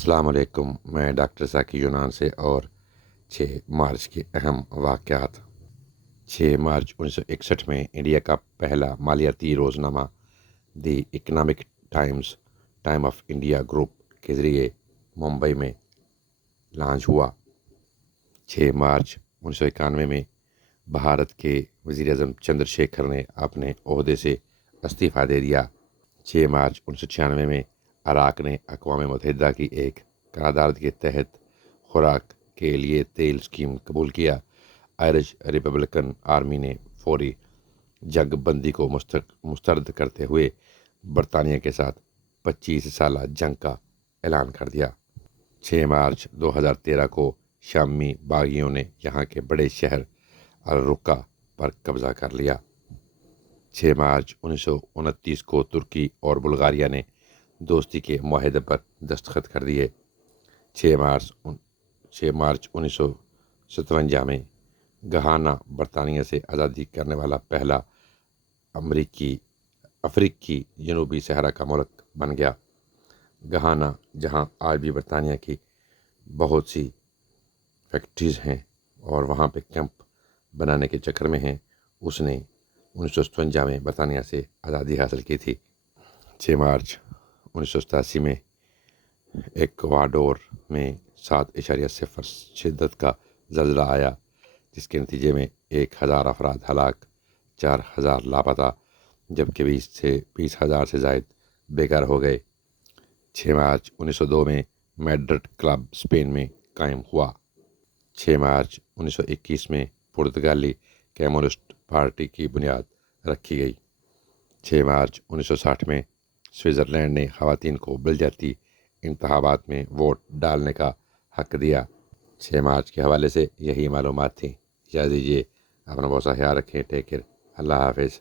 السلام علیکم، میں ڈاکٹر ذاکر یونان سے اور 6 مارچ کے اہم واقعات۔ 6 مارچ 1961 میں انڈیا کا پہلا مالیاتی روزنامہ the economic time of India group کے ذریعے ممبئی میں لانچ ہوا۔ 6 مارچ 1991 میں بھارت کے وزیر اعظم چندر شیکھر نے اپنے عہدے سے استعفیٰ دے دیا۔ 6 مارچ 1996 میں عراق نے اقوام متحدہ کی ایک قرارداد کے تحت خوراک کے لیے تیل اسکیم قبول کیا۔ آئرش ریپبلکن آرمی نے فوری جنگ بندی کو مسترد کرتے ہوئے برطانیہ کے ساتھ 25 سالہ جنگ کا اعلان کر دیا۔ 6 مارچ 2013 کو شامی باغیوں نے یہاں کے بڑے شہر الرقہ پر قبضہ کر لیا۔ 6 مارچ 1929 کو ترکی اور بلغاریہ نے دوستی کے معاہدے پر دستخط کر دیے۔ 6 مارچ 1957 میں گھانا برطانیہ سے آزادی کرنے والا پہلا افریقی جنوبی صحرا کا ملک بن گیا۔ گھانا، جہاں آج بھی برطانیہ کی بہت سی فیکٹریز ہیں اور وہاں پہ کیمپ بنانے کے چکر میں ہیں، اس نے 1957 میں برطانیہ سے آزادی حاصل کی تھی۔ 6 مارچ 1987 میں ایکواڈور میں 7.0 شدت کا زلزلہ آیا، جس کے نتیجے میں 1000 افراد ہلاک، 4000 لاپتہ، جبکہ 20,000 سے زائد بے گھر ہو گئے۔ 6 مارچ 1902 میں میڈرڈ کلب اسپین میں قائم ہوا۔ 6 مارچ 1921 میں پرتگالی کمیونسٹ پارٹی کی بنیاد رکھی گئی۔ 6 مارچ 1960 میں سوئٹزرلینڈ نے خواتین کو بلدیاتی انتخابات میں ووٹ ڈالنے کا حق دیا۔ 6 مارچ کے حوالے سے یہی معلومات تھیں۔ اجازت دیجیے، اپنا بہت سا خیال رکھیں۔ ٹیک کیئر، اللہ حافظ۔